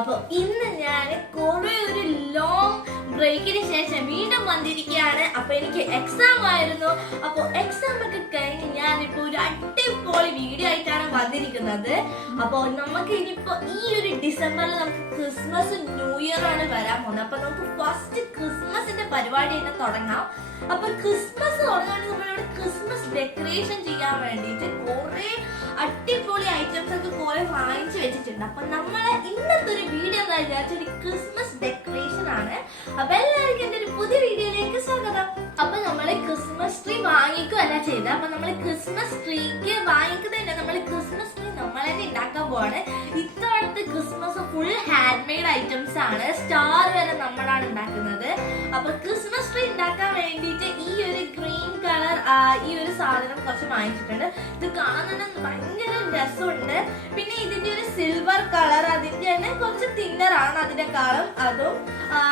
അപ്പൊ ഇന്ന് ഞാൻ കുറെ ഒരു ലോങ് ബ്രേക്കിന് ശേഷം വീണ്ടും വന്നിരിക്കുകയാണ്. അപ്പൊ എനിക്ക് എക്സാം ആയിരുന്നു. അപ്പൊ എക്സാം ഒക്കെ കഴിഞ്ഞ് ഞാനിപ്പോ ഒരു അടിപൊളി വീഡിയോ ആയിട്ടാണ് വന്നിരിക്കുന്നത്. അപ്പൊ നമുക്ക് ഇനിയിപ്പോ ഈ ഒരു ഡിസംബറിൽ നമുക്ക് ക്രിസ്മസ് ന്യൂ ഇയർ ആണ് വരാൻ പോകുന്നത്. അപ്പൊ നമുക്ക് ഫസ്റ്റ് ക്രിസ്മസിന്റെ പരിപാടി തന്നെ തുടങ്ങാം. അപ്പൊ ക്രിസ്മസ് തുടങ്ങാണ്ട് നമ്മളിവിടെ ക്രിസ്മസ് ഡെക്കറേഷൻ ചെയ്യാൻ വേണ്ടിയിട്ട് കുറെ അടിപൊളി ഐറ്റംസ് ഒക്കെ കുറെ വാങ്ങിച്ചു വെച്ചിട്ടുണ്ട്. അപ്പൊ നമ്മളെ ഇന്നത്തെ ഒരു വീഡിയോ എന്ന് വിചാരിച്ച ഒരു ക്രിസ്മസ് ഡെക്കറേഷൻ ആണ്. അപ്പൊ എല്ലാവർക്കും എന്റെ ഒരു പുതിയ വീഡിയോയിലേക്ക് സ്വാഗതം. അപ്പൊ നമ്മള് ക്രിസ്മസ് ട്രീ വാങ്ങിക്കുകയല്ല ചെയ്തത്. അപ്പൊ നമ്മള് ക്രിസ്മസ് ട്രീക്ക് വാങ്ങിക്കുന്നതന്നെ നമ്മള് ക്രിസ്മസ് ട്രീ നമ്മൾ തന്നെ ഉണ്ടാക്കാൻ പോവാണ്. ഇത്തവണത്തെ Christmas full hand made items ആണ്. സ്റ്റാർ വരെ നമ്മളാണ് ഉണ്ടാക്കുന്നത്. അപ്പൊ ക്രിസ്മസ് ട്രീ ഉണ്ടാക്കാൻ വേണ്ടിയിട്ട് ഈ ഒരു ഗ്രീൻ കളർ ഈ ഒരു സാധനം കുറച്ച് വാങ്ങിച്ചിട്ടുണ്ട്. ഇത് കാണാൻ തന്നെ ഭയങ്കര രസമുണ്ട്. പിന്നെ ഇതിന്റെ ഒരു സിൽവർ കളർ അതിന്റെ തന്നെ കുറച്ച് തിന്നർ ആണ് അതിനെക്കാളും അതും.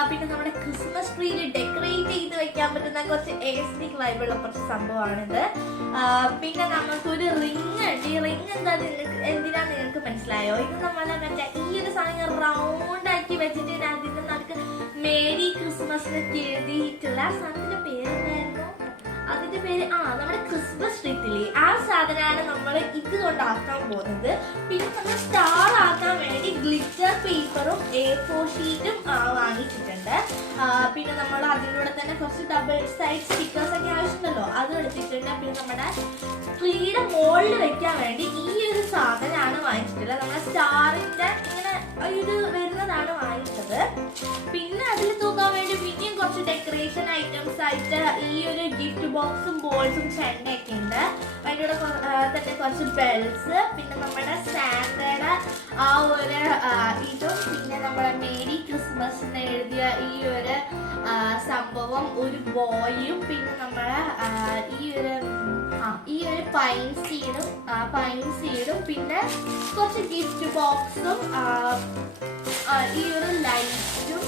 പിന്നെ നമ്മുടെ ക്രിസ്മസ് ട്രീയിൽ ഡെക്കറേറ്റ് ചെയ്ത് വെക്കാൻ പറ്റുന്ന കുറച്ച് എസ്റ്റിക് വൈബുള്ള കുറച്ച് സംഭവമാണിത്. പിന്നെ നമുക്കൊരു റിങ് ഉണ്ട്. ഈ റിങ് എന്താ എന്തിനാന്ന് നിങ്ങൾക്ക് മനസ്സിലായോ? ഇത് നമ്മളെ മറ്റേ ഈ ഒരു സാധനം റൗണ്ട് ആക്കി വെച്ചിട്ട് അതിന്റെ നടുക്ക് മേരി ക്രിസ്മസ് എന്നൊക്കെ എഴുതിയിട്ടുള്ള സാധനത്തിന്റെ പേരെന്തായിരുന്നു? അതിന്റെ പേര് നമ്മുടെ ക്രിസ്മസ് ട്രീറ്റില്ലേ ആ സാധനമാണ് നമ്മൾ ഇത് കൊണ്ടാക്കാൻ പോകുന്നത്. പിന്നെ നമ്മൾ സ്റ്റാർ ആക്കാൻ വേണ്ടി ഗ്ലിറ്റർ പേപ്പറും A4 ഷീറ്റും വാങ്ങിച്ചിട്ടുണ്ട്. പിന്നെ നമ്മൾ അതിലൂടെ തന്നെ കുറച്ച് ഡബിൾ സൈഡ് സ്റ്റിക്കേഴ്സ് ഒക്കെ ആവശ്യമുണ്ടല്ലോ അതും എടുത്തിട്ടുണ്ട്. പിന്നെ നമ്മുടെ ട്രീയുടെ മുകളിൽ വെക്കാൻ വേണ്ടി ഈ ഒരു സാധനമാണ് വാങ്ങിച്ചിട്ടുള്ളത്. നമ്മുടെ സ്റ്റാറിന്റെ ഇങ്ങനെ ഇത് വരുന്നതാണ് വാങ്ങിച്ചത്. പിന്നെ അതിൽ തൂക്കാൻ വേണ്ടി പിന്നെയും കുറച്ച് ഡെക്കറേഷൻ ഐറ്റംസ് ആയിട്ട് ഈ ഒരു ഗിഫ്റ്റ് ബോക്സും ബോൾസും ചെണ്ടയൊക്കെ ഉണ്ട്. അതിൻ്റെ കൂടെ തന്നെ കുറച്ച് ബെൽസ്, പിന്നെ നമ്മുടെ സാന്റയുടെ ആ ഒരു ഇതും, പിന്നെ നമ്മുടെ മേരി ക്രിസ്മസ് എന്ന് എഴുതിയ ഈ ഒരു സംഭവം, ഒരു ബോയും, പിന്നെ നമ്മുടെ ഈ ഒരു പൈൻ സീഡും പിന്നെ കുറച്ച് ഗിഫ്റ്റ് ബോക്സും ഈ ഒരു ലൈറ്റും,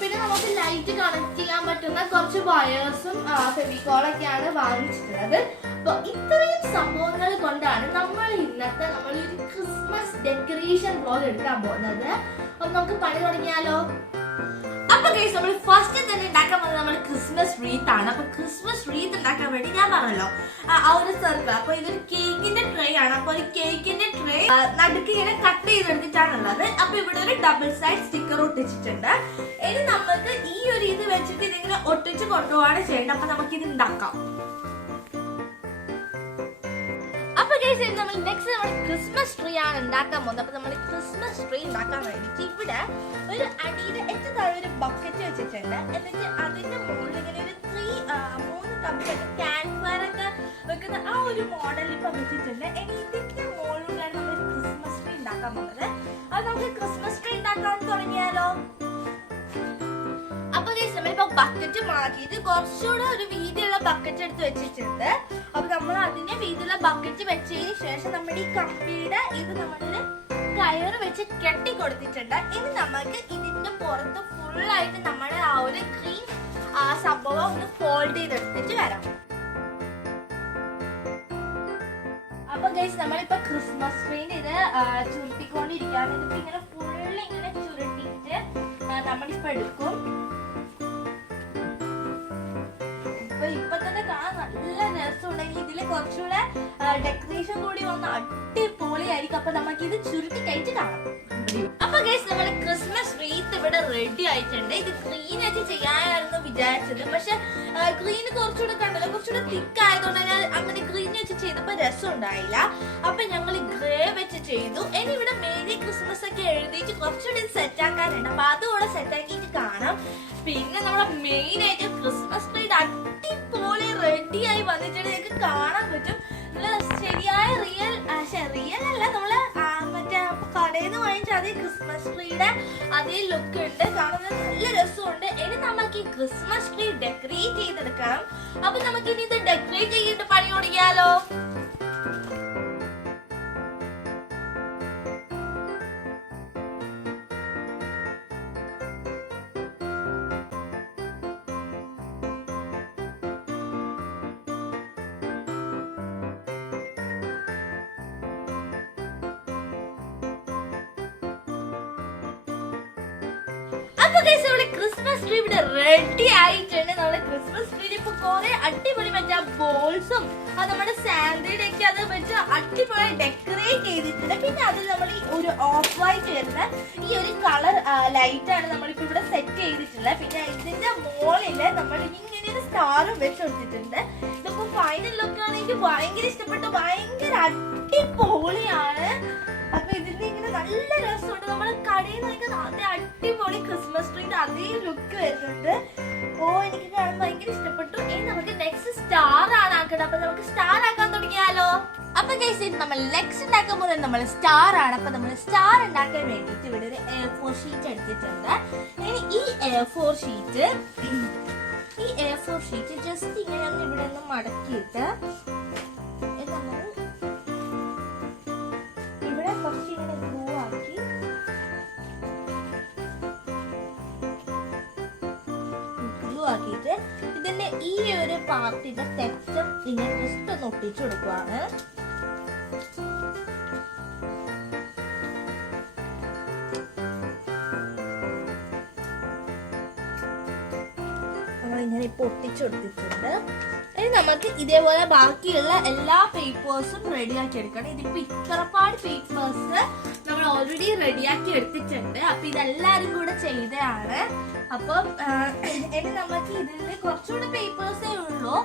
പിന്നെ നമുക്ക് ലൈറ്റ് കണക്ട് ചെയ്യാൻ പറ്റുന്ന കുറച്ച് വയേഴ്സും ഫെവിക്കോളൊക്കെയാണ് വാങ്ങിച്ചിട്ടുള്ളത്. അപ്പൊ ഇത്രയും സംഭവങ്ങൾ കൊണ്ടാണ് നമ്മളൊരു ക്രിസ്മസ് ഡെക്കറേഷൻ വ്ലോഗ് എടുക്കാൻ പോകുന്നത്. അപ്പൊ നമുക്ക് പണി തുടങ്ങിയാലോ? അപ്പൊ ഗൈസ് നമ്മൾ ഫസ്റ്റ് തന്നെ ഉണ്ടാക്കാൻ പോകുന്നത് നമ്മൾ ക്രിസ്മസ് റീത്ത് ആണ്. അപ്പൊ ക്രിസ്മസ് റീത്ത് ഉണ്ടാക്കാൻ വേണ്ടി ഞാൻ പറഞ്ഞല്ലോ ആ ഒരു സർക്കിൾ. അപ്പൊ ഇതൊരു കേക്കിന്റെ ട്രേ ആണ്. അപ്പൊ ഒരു കേക്കിന്റെ ട്രേ നടുക്ക് ഇങ്ങനെ കട്ട് ചെയ്തെടുത്തിട്ടാണുള്ളത്. അപ്പൊ ഇവിടെ ഒരു ഡബിൾ സൈഡ് സ്റ്റിക്കർ ഒട്ടിച്ചിട്ടുണ്ട്. ഇനി നമുക്ക് ഈ ഒരു ഇത് വെച്ചിട്ട് ഇതിങ്ങനെ ഒട്ടിച്ച് കൊണ്ടുപോവാണ് ചെയ്യേണ്ടത്. അപ്പൊ നമുക്ക് ഇത് ഉണ്ടാക്കാം. അപ്പൊ ഗൈസ് നമ്മൾ നെക്സ്റ്റ് നമ്മൾ ക്രിസ്മസ് ട്രീ ആണ് ഉണ്ടാക്കാൻ പോകുന്നത്. അപ്പൊ നമ്മൾ ക്രിസ്മസ് ട്രീ ഉണ്ടാക്കാൻ വേണ്ടിട്ട് ഇവിടെ ഒരു അടിയുടെ ഏറ്റവും താഴെ ഒരു ബക്കറ്റ് വെച്ചിട്ടുണ്ട്. എന്നിട്ട് അതിന്റെ മുകളിൽ ഇങ്ങനെ ഒരു 3 കപ്പിലൊക്കെ ക്യാൻഫയർ ഒക്കെ വെക്കുന്ന ആ ഒരു മോഡൽ ഇപ്പൊ വെച്ചിട്ടുണ്ട്. ഇനി ഇതിന്റെ മുകളിലാണ് നമ്മൾ ക്രിസ്മസ് ട്രീ ഉണ്ടാക്കാൻ പോകുന്നത്. അത് നമുക്ക് ക്രിസ്മസ് ട്രീ ഉണ്ടാക്കാൻ തുടങ്ങിയാലോ? അപ്പൊ നമ്മളിപ്പോ ബക്കറ്റ് മാറ്റിയിട്ട് കുറച്ചുകൂടെ ഒരു വീതിയുള്ള ബക്കറ്റ് എടുത്ത് വെച്ചിട്ടുണ്ട്. അപ്പൊ നമ്മൾ അതിന്റെ വീതിയുള്ള ബക്കറ്റ് വെച്ചതിന് ശേഷം നമ്മുടെ ഈ കമ്പിയുടെ ഇത് നമ്മളൊരു കയറ് വെച്ച് കെട്ടി കൊടുത്തിട്ടുണ്ട്. ഇനി നമുക്ക് ഇതിന്റെ പുറത്ത് ഫുള്ളായിട്ട് നമ്മുടെ ആ ഒരു ഗ്രീൻ സംഭവം ഒന്ന് ഫോൾഡ് ചെയ്തെടുത്തിട്ട് വരാം. അപ്പൊ ഗൈസ് നമ്മളിപ്പോ ക്രിസ്മസ് ട്രീന്റെ ഇത് ചുരുട്ടിക്കൊണ്ടിരിക്കുകയാണ്. ഇതിപ്പോ ഇങ്ങനെ ഫുള്ള് ഇങ്ങനെ ചുരുട്ടിയിട്ട് നമ്മളിപ്പോ എടുക്കും. ഇപ്പൊ തന്നെ കാണാൻ നല്ല രസമുണ്ടെങ്കിൽ ഇതില് കുറച്ചുകൂടെ ഡെക്കറേഷൻ കൂടി വന്ന് അടിപൊളിയായിരിക്കും. അപ്പൊ നമുക്ക് ഇത് ചുരുട്ടി കഴിച്ച് കാണാം. അപ്പൊ ഗൈസ് നമ്മുടെ ക്രിസ്മസ് റീത്ത് ഇവിടെ റെഡി ആയിട്ടുണ്ട്. ഇത് ഗ്രീൻ വെച്ച് ചെയ്യാനായിരുന്നു വിചാരിച്ചത്. പക്ഷെ ഗ്രീൻ കുറച്ചുകൂടെ കണ്ടല്ലോ കുറച്ചുകൂടെ തിക്ക് ആയതുകൊണ്ട് ഞാൻ അങ്ങനെ ഗ്രീൻ വെച്ച് ചെയ്തപ്പോ രസം ഉണ്ടായില്ല. അപ്പൊ ഞങ്ങൾ ഗ്രേ വെച്ച് ചെയ്തു. ഇനി ഇവിടെ മേരി ക്രിസ്മസ് ഒക്കെ എഴുതിയിട്ട് കുറച്ചുകൂടി സെറ്റ് ആക്കാനുണ്ട്. അപ്പൊ അതുകൂടെ സെറ്റ് ആക്കിയിട്ട് കാണാം. പിന്നെ നമ്മുടെ മെയിൻ ആയിട്ട് ക്രിസ്മസ് ട്രീ അടിപൊളി റെഡി ആയി വന്നിട്ടുണ്ട്. നിങ്ങൾക്ക് കാണാൻ പറ്റും. ശരിയായ റിയൽ അല്ല, നമ്മള് മറ്റേ കടയിൽ നിന്ന് വാങ്ങിച്ച അതേ ക്രിസ്മസ് ട്രീയുടെ അതേ ലുക്ക് ഉണ്ട്. കാണാൻ നല്ല രസമുണ്ട്. ഇനി നമുക്ക് ഈ ക്രിസ്മസ് ട്രീ ഡെക്കറേറ്റ് ചെയ്തെടുക്കണം. അപ്പൊ നമുക്ക് ഇനി ഇത് ഡെക്കറേറ്റ് ചെയ്തിട്ട് പണി തുടങ്ങിയാലോ? ഗയ്സ് നമ്മളെ ക്രിസ്മസ് ട്രീ ഇവിടെ റെഡി ആയിട്ടുണ്ട്. നമ്മളെ ക്രിസ്മസ് ട്രീ ഇപ്പൊ കുറെ അടിപൊളി മറ്റേ ബോൾസും നമ്മുടെ സാൻഡയുടെ ഒക്കെ അത് വെച്ച് അടിപൊളി ഡെക്കറേറ്റ് ചെയ്തിട്ടുണ്ട്. പിന്നെ അതിൽ നമ്മൾ ഈ ഒരു ഓഫ് വൈറ്റ് വരുന്ന ഈ ഒരു കളർ ലൈറ്റ് ആണ് നമ്മളിപ്പോ ഇവിടെ സെറ്റ് ചെയ്തിട്ടുള്ളത്. പിന്നെ ഇതിന്റെ മുകളില് നമ്മൾ ഇങ്ങനെ ഒരു സ്റ്റാറും വെച്ച് കൊടുത്തിട്ടുണ്ട്. ഇതിപ്പോ ഫൈനൽ ലുക്ക് ആണ് എനിക്ക് ഭയങ്കര ഇഷ്ടപ്പെട്ടു. ഭയങ്കര അടിപൊളിയാണ്. അപ്പൊ ഇതിന്റെ ഇങ്ങനെ നല്ല രസമുണ്ട്. നമ്മള് കടയിൽ നിന്ന് അതേ അടിപൊളി ക്രിസ്മസ് ട്രീന്റെ അതേ ലുക്ക് വരുന്നുണ്ട്. എനിക്ക് കാണാൻ ഭയങ്കര ഇഷ്ടപ്പെട്ടു. ഇനി നമുക്ക് നെക്സ്റ്റ് സ്റ്റാർ ആണ് ആക്കണം. അപ്പൊ നമുക്ക് സ്റ്റാർ ആക്കാൻ തുടങ്ങിയാലോ? അപ്പൊ ഗയ്സ് നമ്മൾ നെക്സ്റ്റ് ഉണ്ടാക്കാൻ പോകുന്നത് നമ്മൾ സ്റ്റാർ ആണ്. അപ്പൊ നമ്മൾ സ്റ്റാർ ഉണ്ടാക്കാൻ വേണ്ടിയിട്ട് ഇവിടെ ഒരു A4 ഷീറ്റ് എടുത്തിട്ടുണ്ട്. ഇനി ഈ A4 ഷീറ്റ് ജസ്റ്റ് ഇങ്ങനെ ഒന്ന് ഇവിടെ ഒന്ന് മടക്കിയിട്ട് ഇവിടെ കുറച്ച് ഇങ്ങനെ ഗ്ലൂ ആക്കിയിട്ട് ഇതിന്റെ ഈ ഒരു പാർട്ടിന്റെ ടെക്സ്റ്റും ഇങ്ങനെ ജസ്റ്റ് ഒന്ന് ഒട്ടിച്ചു കൊടുക്കുവാണ്. നമ്മളിങ്ങനെ ഇപ്പൊ ഒട്ടിച്ചു കൊടുത്തിട്ടുണ്ട്. ഇനി നമുക്ക് ഇതേപോലെ ബാക്കിയുള്ള എല്ലാ പേപ്പേഴ്സും റെഡിയാക്കി എടുക്കണം. ഇതിപ്പോ ഇത്രപാട് പേപ്പേഴ്സ് നമ്മൾ ഓൾറെഡി റെഡിയാക്കി എടുത്തിട്ടുണ്ട്. അപ്പൊ ഇതെല്ലാരും കൂടെ ചെയ്തതാണ്. അപ്പം ഇനി നമുക്ക് ഇതിന്റെ കുറച്ചുകൂടെ പേപ്പേഴ്സേ ഉള്ളൂ.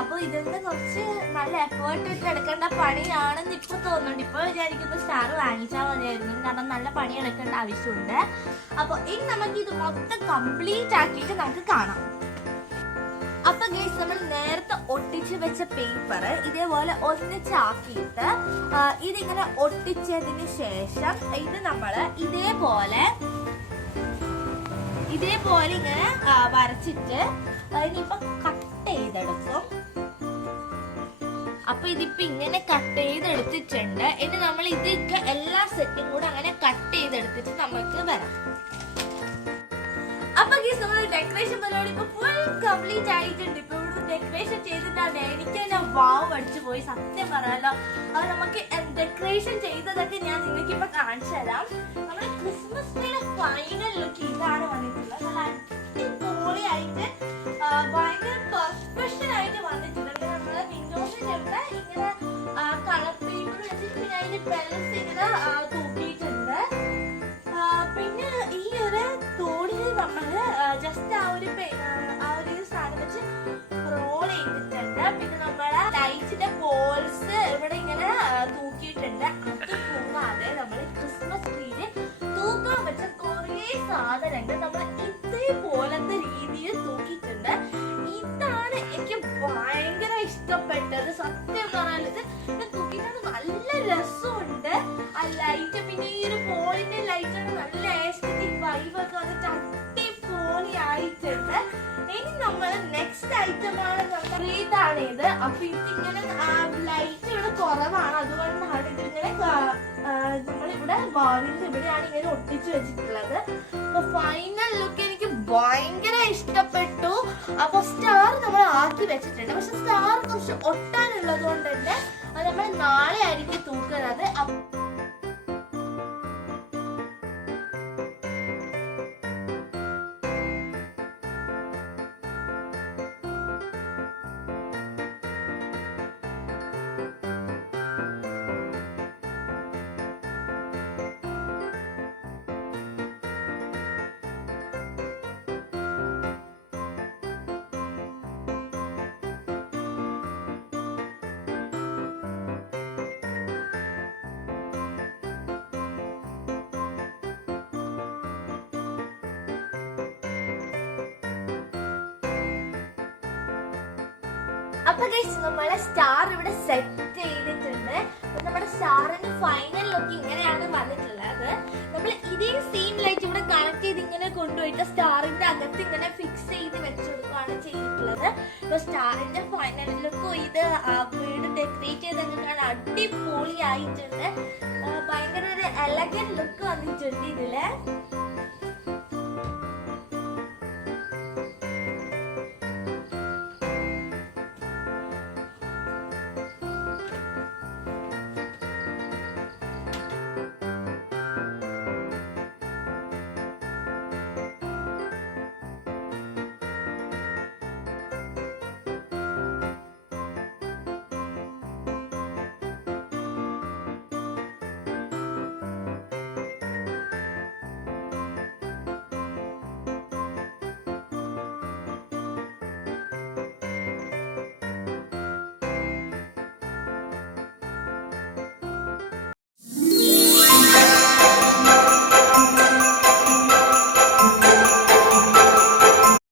അപ്പൊ ഇതിന്റെ കുറച്ച് നല്ല എഫേർട്ട് ഇട്ട് എടുക്കേണ്ട പണിയാണെന്ന് ഇപ്പൊ തോന്നുന്നുണ്ട്. ഇപ്പൊ വിചാരിക്കുന്ന സ്റ്റാർ വാങ്ങിച്ചാൽ മതിയായിരുന്നു, കാരണം നല്ല പണി എടുക്കേണ്ട ആവശ്യമുണ്ട്. അപ്പൊ ഇനി നമുക്ക് ഇത് മൊത്തം കംപ്ലീറ്റ് ആക്കിയിട്ട് നമുക്ക് കാണാം. അപ്പൊ ഗയ്സ് നമ്മൾ നേരത്തെ ഒട്ടിച്ച് വെച്ച പേപ്പർ ഇതേപോലെ ഒന്നിച്ചാക്കിയിട്ട് ഇതിങ്ങനെ ഒട്ടിച്ചതിന് ശേഷം ഇത് നമ്മള് ഇതേപോലെ ഇങ്ങനെ വരച്ചിട്ട് ഇനിയിപ്പൊ കട്ട് ചെയ്തെടുക്കും. അപ്പൊ ഇതിപ്പോ ഇങ്ങനെ കട്ട് ചെയ്തെടുത്തിട്ടുണ്ട്. ഇനി നമ്മൾ ഇതൊക്കെ എല്ലാ സെറ്റും കൂടെ അങ്ങനെ കട്ട് ചെയ്തെടുത്തിട്ട് നമുക്ക് വരാം. അപ്പൊ നമ്മൾ ഡെക്കറേഷൻ പരിപാടി ഇപ്പൊ ഫുൾ കംപ്ലീറ്റ് ആയിട്ടുണ്ട്. ഇപ്പൊ ഇവിടെ ഡെക്കറേഷൻ ചെയ്തിട്ടാണ് എനിക്ക് തന്നെ വാവ് അടിച്ചു പോയി, സത്യം പറയാലോ. അത് നമുക്ക് ഡെക്കറേഷൻ ചെയ്തതൊക്കെ ഞാൻ നിങ്ങൾക്ക് ഇപ്പൊ കാണിച്ചു തരാം. നമ്മുടെ ക്രിസ്മസ് ട്രീയുടെ ഫൈനൽ ലുക്ക് ഇതാണ് വന്നിട്ടുള്ളത്. നല്ല അടിപൊളിയായിട്ട് ഭയങ്കര പെർഫെക്ഷൻ ആയിട്ട് വന്നിട്ടുണ്ട്. നമ്മള് വിൻഡോസിന്റെ ഇവിടെ ഇങ്ങനെ കളർ പേപ്പർ വെച്ചിട്ട് പിന്നെ അതിന്റെ ബെൽസ് ഇങ്ങനെ തൂക്കിയിട്ടുണ്ട്. പിന്നെ ഈ ഒരു തോടിൽ നമ്മള് ജസ്റ്റ് ആ ഒരു സാധനം വെച്ച് റോൾ ചെയ്തിട്ടുണ്ട്. പിന്നെ നമ്മളെ ലൈറ്റിന്റെ ബോൾസ് ഇവിടെ ഇങ്ങനെ തൂക്കിയിട്ടുണ്ട്. അത് കൂടാതെ നമ്മൾ ക്രിസ്മസ് ട്രീയില് തൂക്കാൻ വെച്ച കുറേ സാധനങ്ങൾ നമ്മൾ ഇതേപോലത്തെ രീതിയിൽ തൂക്കിയിട്ടുണ്ട്. ഇതാണ് എനിക്ക് ഭയങ്കര ഇഷ്ടപ്പെട്ടത്. സത്യം പറയാനത് തൂക്കിയിട്ടാണ് നല്ല രസമുണ്ട്. ആ ലൈറ്റ് പിന്നെ ഈ ഒരു പോളിന്റെ ലൈറ്റാണ് നല്ല ആസ്തെറ്റിക് വൈബൊക്കെ വന്നിട്ട് അടിപൊളിയായിട്ടുണ്ട്. ഇനി നമ്മൾ നെക്സ്റ്റ് ഐറ്റമാണ് നമ്മുടെ ഇതാണ് ഇത്. അപ്പൊ ഇതിങ്ങനെ ലൈറ്റ് ഇവിടെ കുറവാണ്, അതുകൊണ്ടാണ് ഇതിങ്ങനെ നമ്മളിവിടെ വാവിന്റെ ഇവിടെയാണ് ഇങ്ങനെ ഒട്ടിച്ചു വെച്ചിട്ടുള്ളത്. അപ്പൊ ഫൈനൽ ലുക്ക് എനിക്ക് ഭയങ്കര ഇഷ്ടപ്പെട്ടു. അപ്പൊ സ്റ്റാർ നമ്മൾ ആക്കി വെച്ചിട്ടുണ്ട്. പക്ഷെ സ്റ്റാർ കുറച്ച് ഒട്ടാനുള്ളത് കൊണ്ട് തന്നെ അത് നമ്മൾ നാളെ ആയിരിക്കും തൂക്കുന്നത്. അപ്പൊ ഗയ്സ് നമ്മളെ സ്റ്റാർ ഇവിടെ സെറ്റ് ചെയ്തിട്ടുണ്ട്. നമ്മുടെ സ്റ്റാറിന്റെ ഫൈനൽ ലുക്ക് ഇങ്ങനെയാണ് വന്നിട്ടുള്ളത്. നമ്മൾ ഇതേ സെയിം ലൈറ്റ് ഇവിടെ കണക്ട് ചെയ്ത് ഇങ്ങനെ കൊണ്ടുപോയിട്ട് സ്റ്റാറിന്റെ അകത്ത് ഇങ്ങനെ ഫിക്സ് ചെയ്ത് വെച്ചുകൊടുക്കുകയാണ് ചെയ്തിട്ടുള്ളത്. അപ്പൊ സ്റ്റാറിന്റെ ഫൈനൽ ലുക്കും ഇത് വീട് ഡെക്കറേറ്റ് ചെയ്തൊക്കെ അടിപൊളി ആയിട്ടുണ്ട്. ഭയങ്കര ഒരു എലഗന്റ് ലുക്ക് വന്നിട്ടുണ്ട് ഇതില്.